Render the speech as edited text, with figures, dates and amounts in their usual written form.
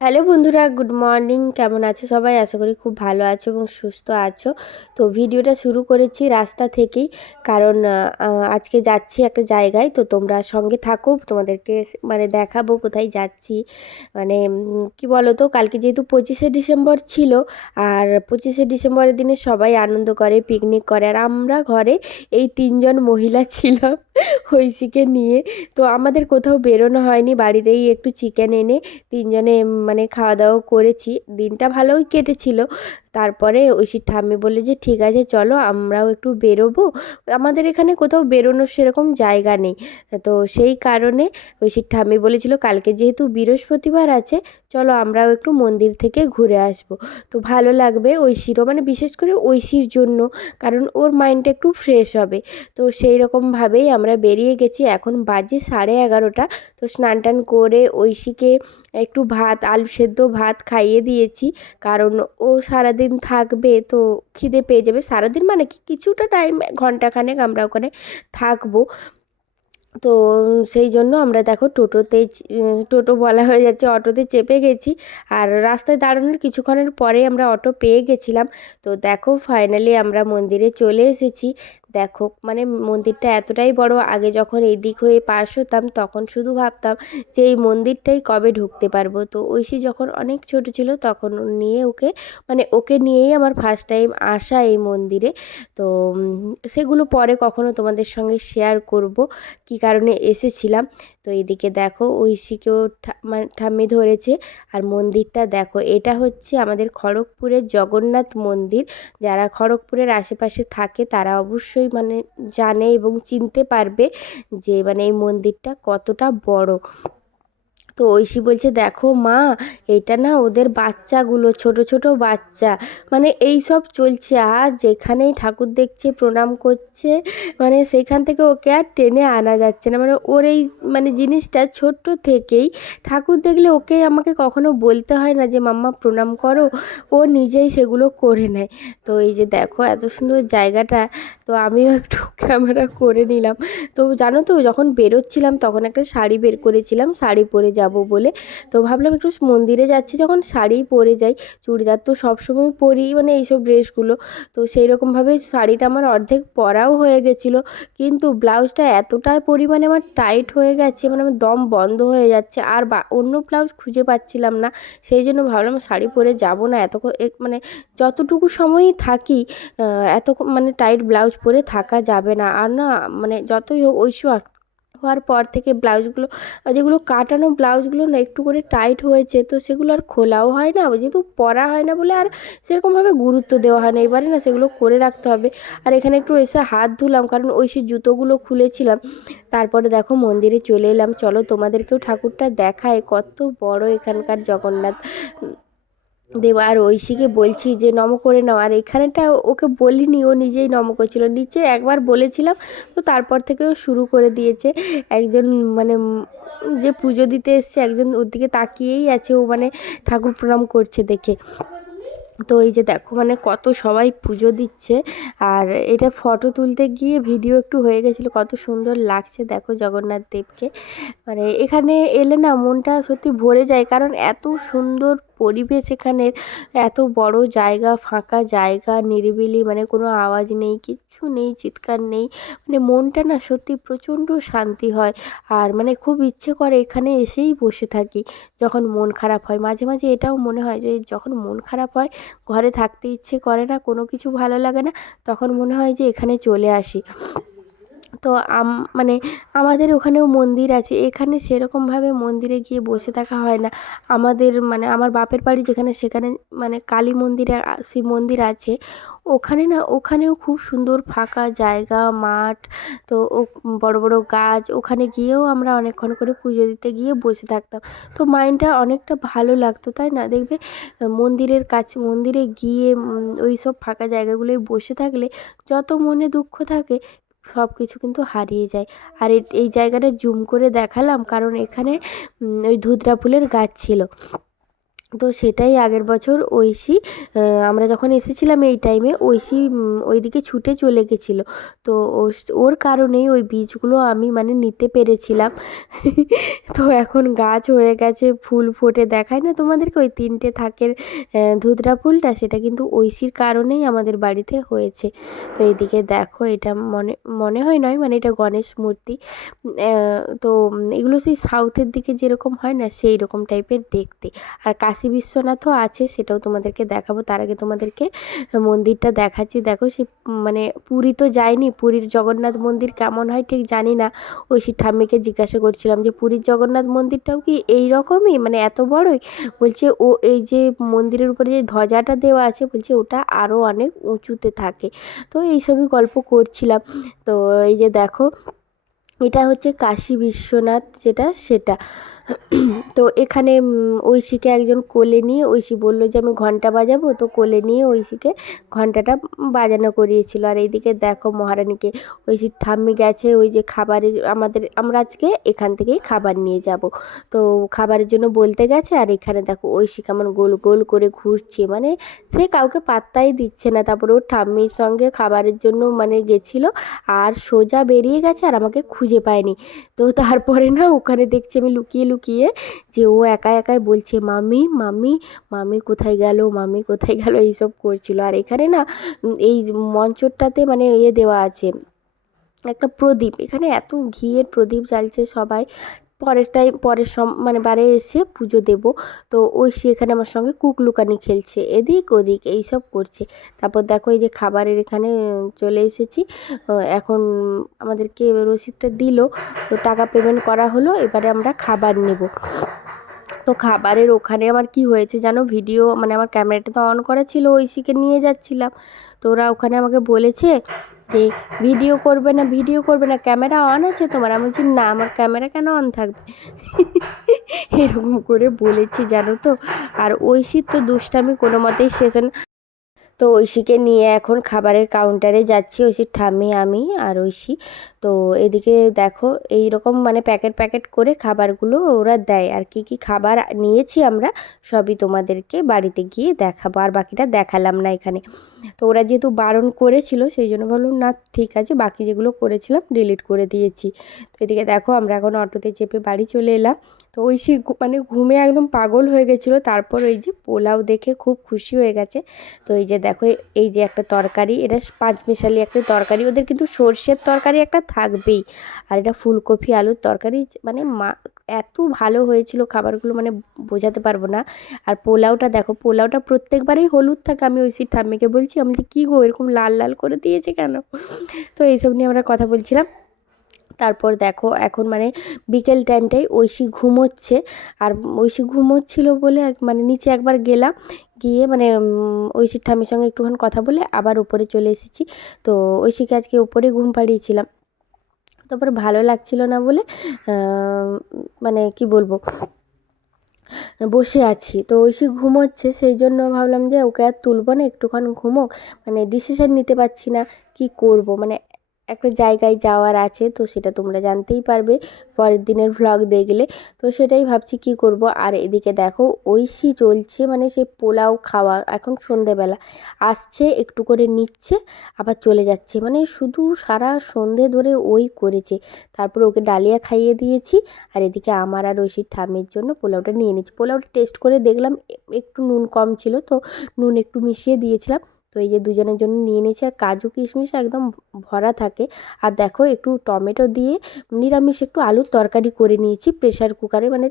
Hello বন্ধুরা, good morning. কেমন আছো সবাই? আশা করি খুব ভালো আছো এবং সুস্থ আছো। তো ভিডিওটা শুরু করেছি রাস্তা থেকেই, কারণ আজকে যাচ্ছি একটা জায়গায়। তো তোমরা সঙ্গে থাকো, তোমাদেরকে মানে দেখাবো কোথায় যাচ্ছি। মানে কি বলো তো, কালকে যেহেতু 25শে ডিসেম্বর ছিল, আর 25শে ডিসেম্বরের দিনে সবাই আনন্দ করে, পিকনিক করে, আর আমরা ঘরে এই তিনজন মহিলা ছিলাম ঐশীকে নিয়ে। তো আমাদের কোথাও বেরোনো হয়নি, বাড়িতেই একটু চিকেন এনে তিনজনে মানে খাওয়া দাওয়া করেছি। দিনটা ভালোই কেটেছিল। তারপরে ঐশীর ঠাম্মি বললে যে ঠিক আছে চলো আমরাও একটু বেরোবো, আমাদের এখানে কোথাও বেরোনোর সেরকম জায়গা নেই। তো সেই কারণে ঐশীর ঠাম্মি বলেছিল কালকে যেহেতু বৃহস্পতিবার আছে, চলো আমরাও একটু মন্দির থেকে ঘুরে আসবো। তো ভালো লাগবে ঐশীরও, মানে বিশেষ করে ঐশীর জন্য, কারণ ওর মাইন্ডটা একটু ফ্রেশ হবে। তো সেই রকমভাবেই আমরা বেরিয়ে গেছি। এখন বাজে 11:30। তো স্নান টান করে ঐশীকে একটু ভাত, আলু সেদ্ধ ভাত খাইয়ে দিয়েছি, কারণ ও সারাদিন থাকবে তো খিদে পেয়ে যাবে। সারাদিন মানে কি, কিছুটা টাইম, ঘন্টাখানেক আমরা ওখানে থাকবো। তো সেই জন্য আমরা দেখো টোটোতে টোটো বলা হয়ে যাচ্ছে, অটোতে চেপে গেছি। আর রাস্তায় দাঁড়ানোর কিছুক্ষণের পরে আমরা অটো পেয়ে গেছিলাম। তো দেখো ফাইনালি আমরা মন্দিরে চলে এসেছি। দেখো মানে মন্দিরটা এতটাই বড়, আগে যখন এই দিক হয়ে পাস হতাম তখন শুধু ভাবতাম যে এই মন্দিরটাই কবে ঢুকতে পারবো। তো ঐশী যখন অনেক ছোট ছিল তখন নিয়ে ওকে, মানে ওকে নিয়েই আমার ফার্স্ট টাইম আসা এই মন্দিরে। তো সেগুলো পরে কখনো তোমাদের সঙ্গে শেয়ার করব কী কারণে এসেছিলাম। তো এদিকে দেখো ঐশীকেও মানে ঠাম্মি ধরেছে। আর মন্দিরটা দেখো, এটা হচ্ছে আমাদের খড়গপুরের জগন্নাথ মন্দির। যারা খড়গপুরের আশেপাশে থাকে তারা অবশ্যই মানে জানে এবং চিনতে পারবে যে মানে এই মন্দিরটা কতটা বড়। তো ঐশী বলছে দেখো মা, এইটা না ওদের বাচ্চাগুলো, ছোট ছোট বাচ্চা, মানে এই সব চলছে, আর যেখানেই ঠাকুর দেখছে প্রণাম করছে, মানে সেইখান থেকে ওকে আর টেনে আনা যাচ্ছে না। মানে ওর এই মানে জিনিসটা ছোট্ট থেকেই, ঠাকুর দেখলে ওকে আমাকে কখনো বলতে হয় না যে মাম্মা প্রণাম করো, ও নিজেই সেগুলো করে নেয়। তো এই যে দেখো এত সুন্দর জায়গাটা, তো আমিও একটু ক্যামেরা করে নিলাম। তো জানো তো, যখন বেরোচ্ছিলাম তখন একটা শাড়ি বের করেছিলাম শাড়ি পরে যাব বলে। তো ভাবলাম একটু মন্দিরে যাচ্ছি যখন শাড়ি পরে যাই, চুড়িদার তো সবসময় পরি মানে এইসব ড্রেসগুলো। তো সেই রকমভাবে শাড়িটা আমার অর্ধেক পরাও হয়ে গেছিলো, কিন্তু ব্লাউজটা এতটাই পরিমাণে আমার টাইট হয়ে গেছে, মানে আমার দম বন্ধ হয়ে যাচ্ছে, আর অন্য ব্লাউজ খুঁজে পাচ্ছিলাম না। সেই জন্য ভাবলাম শাড়ি পরে যাব না, মানে যতটুকু সময়ই থাকি এত মানে টাইট ব্লাউজ পরে থাকা যাবে না। আর না মানে যতই হোক ঐশু হওয়ার পর থেকে ব্লাউজগুলো, যেগুলো কাটানো ব্লাউজগুলো না একটু করে টাইট হয়েছে, তো সেগুলো আর খোলাও হয় না, যেহেতু পরা হয় না বলে আর সেরকমভাবে গুরুত্ব দেওয়া হয় না। এবারে না সেগুলো করে রাখতে হবে। আর এখানে একটু এসে হাত ধুলাম, কারণ ঐশীর জুতোগুলো খুলেছিলাম। তারপরে দেখো মন্দিরে চলে এলাম। চলো তোমাদেরকেও ঠাকুরটা দেখায়, কত বড় এখানকার জগন্নাথ দেব। আর ঐশীকে বলছি যে নম করে নাও, আর এখানেটা ওকে বলিনি, ও নিজেই নম করছিল। নিচে একবার বলেছিলাম, তো তারপর থেকেও শুরু করে দিয়েছে। একজন মানে যে পুজো দিতে এসছে একজন ওর দিকে তাকিয়েই আছে, ও মানে ঠাকুর প্রণাম করছে দেখে। তো এই যে দেখো মানে কত সবাই পুজো দিচ্ছে। আর এটা ফটো তুলতে গিয়ে ভিডিও একটু হয়ে গেছিলো, কত সুন্দর লাগছে দেখো জগন্নাথ দেবকে। মানে এখানে এলে না মনটা সত্যি ভরে যায়, কারণ এত সুন্দর পরিবেশ এখানের, এত বড় জায়গা, ফাঁকা জায়গা, নিরিবিলি, মানে কোনো আওয়াজ নেই, কিচ্ছু নেই, চিৎকার নেই, মানে মনটা না সত্যি প্রচণ্ড শান্তি হয়। আর মানে খুব ইচ্ছে করে এখানে এসেই বসে থাকি যখন মন খারাপ হয়। মাঝে মাঝে এটাও মনে হয় যে যখন মন খারাপ হয়, ঘরে থাকতে ইচ্ছে করে না, কোনো কিছু ভালো লাগে না, তখন মনে হয় যে এখানে চলে আসি। তো মানে আমাদের ওখানেও মন্দির আছে, এখানে সেরকমভাবে মন্দিরে গিয়ে বসে থাকা হয় না। আমাদের মানে আমার বাপের বাড়ি যেখানে, সেখানে মানে কালী মন্দিরে শিব মন্দির আছে, ওখানে না, ওখানেও খুব সুন্দর ফাঁকা জায়গা, মাঠ, তো বড় বড় গাছ, ওখানে গিয়েও আমরা অনেকক্ষণ করে পুজো দিতে গিয়ে বসে থাকতাম। তো মাইন্ডটা অনেকটা ভালো লাগতো, তাই না? দেখবে মন্দিরের কাছে, মন্দিরে গিয়ে ওই সব ফাঁকা জায়গাগুলোয় বসে থাকলে যত মনে দুঃখ থাকে সব কিছু কিন্তু হারিয়ে যায়। আর এই জায়গাটা জুম করে দেখালাম কারণ এখানে ওই ধুতরা ফুলের গাছ ছিল। তো সেটাই আগের বছর ঐশী আমরা যখন এসেছিলাম এই টাইমে ঐশী ওইদিকে ছুটে চলে গেছিলো। তো ওর কারণেই ওই বীজগুলো আমি মানে নিতে পেরেছিলাম। তো এখন গাছ হয়ে গেছে, ফুল ফোটে, দেখায় না তোমাদেরকে ওই 3টে থাকের ধুতরা ফুলটা, সেটা কিন্তু ঐশীর কারণেই আমাদের বাড়িতে হয়েছে। তো এইদিকে দেখো, এটা মনে মনে হয় নয়, মানে এটা গণেশ মূর্তি। তো এগুলো সেই সাউথের দিকে যেরকম হয় না, সেই রকম টাইপের দেখতে। আর কাশী বিশ্বনাথও আছে, সেটাও তোমাদেরকে দেখাবো। তার আগে তোমাদেরকে মন্দিরটা দেখাচ্ছি। দেখো সে মানে পুরী তো যায়নি, পুরীর জগন্নাথ মন্দির কেমন হয় ঠিক জানি না। ঐশী ঠাম্মিকে জিজ্ঞাসা করছিলাম যে পুরীর জগন্নাথ মন্দিরটাও কি এই রকমই, মানে এত বড়ই? বলছে ও এই যে মন্দিরের উপরে যে ধ্বজাটা দেওয়া আছে, বলছে ওটা আরও অনেক উঁচুতে থাকে। তো এইসবই গল্প করছিলাম। তো এই যে দেখো, এটা হচ্ছে কাশী বিশ্বনাথ, যেটা সেটা। তো এখানে ঐশীকে একজন কোলে নিয়ে, ঐশী বলল যে আমি ঘন্টা বাজাবো, তো কোলে নিয়ে ঐশীকে ঘন্টাটা বাজানো করিয়েছিল। আর এইদিকে দেখো মহারানীকে ঐশীর ঠাম্মি গেছে ওই যে খাবারের, আমরা আজকে এখান থেকেই খাবার নিয়ে যাব। তো খাবারের জন্য বলতে গেছে। আর এখানে দেখো ঐশী কেমন গোল গোল করে ঘুরছে, মানে সে কাউকে পাত্তাই দিচ্ছে না। তারপরে ওর ঠাম্মির সঙ্গে খাবারের জন্য মানে গেছিলো, আর সোজা বেরিয়ে গেছে আর আমাকে খুঁজে পায়নি। তো তারপরে না ওখানে দেখছি আমি লুকিয়ে লুকিয়ে যে ও একা একাই বলছে মামি মামি, মামি কোথায় গেল, মামি কোথায় গেল, এইসব করছিল। আর এখানে না এই মঞ্চটাতে মানে দেওয়া আছে একটা প্রদীপ, এখানে এত ঘিয়ের প্রদীপ জ্বালছে সবাই। মানে বারে এসে পুজো দেব। তো ঐশী এখানে আমার সঙ্গে কুকলুকানি খেলছে, এদিক ওদিক এইসব করছে। তারপর দেখো এই যে খাবারের এখানে চলে এসেছি। এখন আমাদেরকে রসিদটা দিল, তো টাকা পেমেন্ট করা হলো, এবারে আমরা খাবার নেব। তো খাবারের ওখানে আমার কি হয়েছে জানো, ভিডিও মানে আমার ক্যামেরাটা তো অন করা ছিল, ঐশীকে নিয়ে যাচ্ছিলাম। তো ওরা ওখানে আমাকে বলেছে যে ভিডিও করবে না, ভিডিও করবে না, ক্যামেরা অন আছে তোমার? আমি বলছি না, আমার ক্যামেরা কেন অন থাকবে? এরকম করে বলেছি জানো তো। আর ঐশীর তো দুষ্টামি কোনো মতেই শেষ হয় না। তো ঐশীকে নিয়ে এখন খাবারের কাউন্টারে যাচ্ছি, ঐশীর ঠাম্মি, আমি আর ঐশী। তো এদিকে দেখো এই রকম মানে প্যাকেট প্যাকেট করে খাবারগুলো ওরা দেয়। আর কি কি খাবার নিয়েছি আমরা সবই তোমাদেরকে বাড়িতে গিয়ে দেখাবো, আর বাকিটা দেখালাম না এখানে। তো ওরা যেহেতু বারণ করেছিল, সেই জন্য ভাবলাম না ঠিক আছে, বাকি যেগুলো করেছিলাম ডিলিট করে দিয়েছি। তো এদিকে দেখো আমরা এখন অটোতে চেপে বাড়ি চলে এলাম। তো ঐশী মানে ঘুমে একদম পাগল হয়ে গেছিলো। তারপর ওই যে পোলাও দেখে খুব খুশি হয়ে গেছে। তো এই যে দেখো, এই যে একটা তরকারি, এটা পাঁচমিশালি একটা তরকারি, ওদের কিন্তু সর্ষের তরকারি একটা থাকবেই। আর এটা ফুলকপি আলুর তরকারি, মানে এত ভালো হয়েছিল খাবারগুলো, মানে বোঝাতে পারবো না। আর পোলাওটা দেখো, পোলাওটা প্রত্যেকবারেই হলুদ থাকে। আমি ঐশীর ঠাম্মিকে বলছি, আমি কী গো এরকম লাল লাল করে দিয়েছে কেন? তো এইসব নিয়ে আমরা কথা বলছিলাম। তারপর দেখো এখন মানে বিকেল টাইমটাই ঐশী ঘুমোচ্ছে। আর ঐশী ঘুমোচ্ছিল বলে মানে নিচে একবার গেলাম, গিয়ে মানে ঐশীর ঠাম্মির সঙ্গে একটুক্ষণ কথা বলে আবার উপরে চলে এসেছি। তো ঐশীকে আজকে উপরে ঘুম পাড়িয়েছিলাম। তারপরে ভালো লাগছিল না বলে মানে কি বলবো, বসে আছি। তো ঐশী ঘুমোচ্ছে, সেই জন্য ভাবলাম যে ওকে আর তুলবো না, একটুক্ষণ ঘুমোক। মানে ডিসিশন নিতে পারছি না কি করব, মানে একটা জায়গায় যাওয়ার আছে, তো সেটা তোমরা জানতেই পারবে পরের দিনের ভ্লগ দেখলে। তো সেটাই ভাবছি কি করব। আর এদিকে দেখো ঐশী চলছে, মানে সেই পোলাও খাওয়া, এখন সন্ধেবেলা আসছে, একটু করে নিচ্ছে আবার চলে যাচ্ছে, মানে শুধু সারা সন্ধে ধরে ওই করেছে। তারপর ওকে ডালিয়া খাইয়ে দিয়েছি। আর এদিকে আমার আর ঐশীর ঠাম্মির জন্য পোলাওটা নিয়ে নিচ্ছি। পোলাওটা টেস্ট করে দেখলাম একটু নুন কম ছিল, তো নুন একটু মিশিয়ে দিয়েছিলাম। তো এই যে দুজনের জন্য নিয়ে নিয়েছি। আর কাজু কিশমিশ একদম ভরা থাকে। আর দেখো একটু টমেটো দিয়ে নিরামিষ একটু আলুর তরকারি করে নিয়েছি প্রেশার কুকারে, মানে